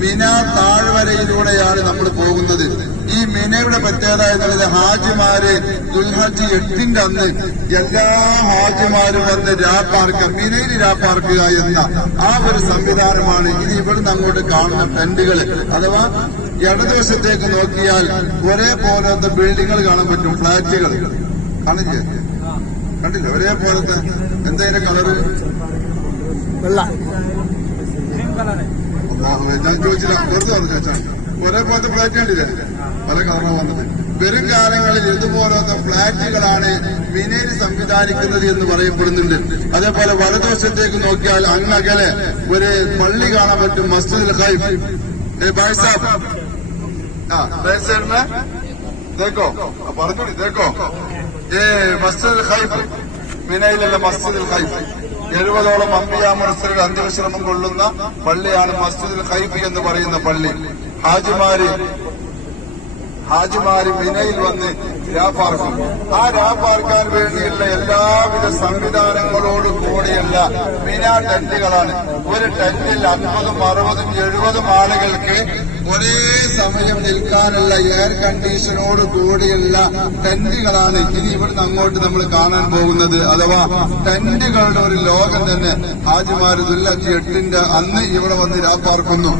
മിന താഴ്വരയിലൂടെയാണ് നമ്മൾ പോകുന്നത്. ഈ മിനയുടെ പ്രത്യേകത എന്നുള്ളത് ഹാജിമാര് ദുൽഹജ്ജ് 8-ന്റെ അന്ന് എല്ലാ ഹാജിമാരും വന്ന് രാപ്പാർക്കുക, മിനയിൽ രാപ്പാർക്കുക എന്ന ആ ഒരു സംവിധാനമാണ്. ഇനി ഇവിടുന്ന് അങ്ങോട്ട് കാണുന്ന ടെന്റുകൾ, അഥവാ ഇടതുവശത്തേക്ക് നോക്കിയാൽ ഒരേപോലത്തെ ബിൽഡിങ്ങുകൾ കാണാൻ പറ്റും, ഫ്ളാറ്റുകൾ കാണില്ലേ? കണ്ടില്ല? ഒരേപോലത്തെ എന്തായാലും കളറ് ഞാൻ ചോദിച്ചില്ല, വെറുതെ പറഞ്ഞു ചോദിച്ചാൽ ഒരേപോലത്തെ ഫ്ളാറ്റ് കണ്ടില്ലേ? പല കളറാണ് വന്നത്. വരും കാലങ്ങളിൽ ഇതുപോലത്തെ ഫ്ളാറ്റുകളാണ് മിനയിൽ സംവിധാനിക്കുന്നത് എന്ന് പറയപ്പെടുന്നുണ്ട്. അതേപോലെ വലതുവശത്തേക്ക് നോക്കിയാൽ അങ്ങകലെ ഒരു പള്ളി കാണാൻ പറ്റും, മസ്ജിദുൽ ഖൈഫ്. ഭായ് സാബ് बैक साइड में देखो, പറഞ്ഞോളി, देखो മസ്ജിദുൽ ഖൈഫ്, മിനയിലുള്ള മസ്ജിദുൽ ഖൈഫ് 70ഓളം അംബിയാ മുർസലുകൾ അന്ത്യവിശ്രമം കൊള്ളുന്ന പള്ളിയാണ് മസ്ജിദുൽ ഖൈഫ് എന്ന് പറയുന്ന പള്ളി. ഹാജിമാര് മിനയിൽ വന്ന് രാപ്പാർക്കും. ആ രാപ്പാർക്കാൻ വേണ്ടിയുള്ള എല്ലാവിധ സംവിധാനങ്ങളോട് കൂടിയുള്ള മിന ടെന്റുകളാണ്. ഒരു ടെന്റിൽ 50, 60, 70 ആളുകൾക്ക് ഒരേ സമയം നിൽക്കാനുള്ള എയർ കണ്ടീഷനോട് കൂടിയുള്ള ടെന്റുകളാണ് ഇനി ഇവിടുന്ന് അങ്ങോട്ട് നമ്മൾ കാണാൻ പോകുന്നത്. അഥവാ ടെന്റുകളുടെ ഒരു ലോകം തന്നെ ഹാജിമാര് ദുൽഹജ്ജ് 8-ന്റെ അന്ന് ഇവിടെ വന്ന് രാപ്പാർക്കുന്നു.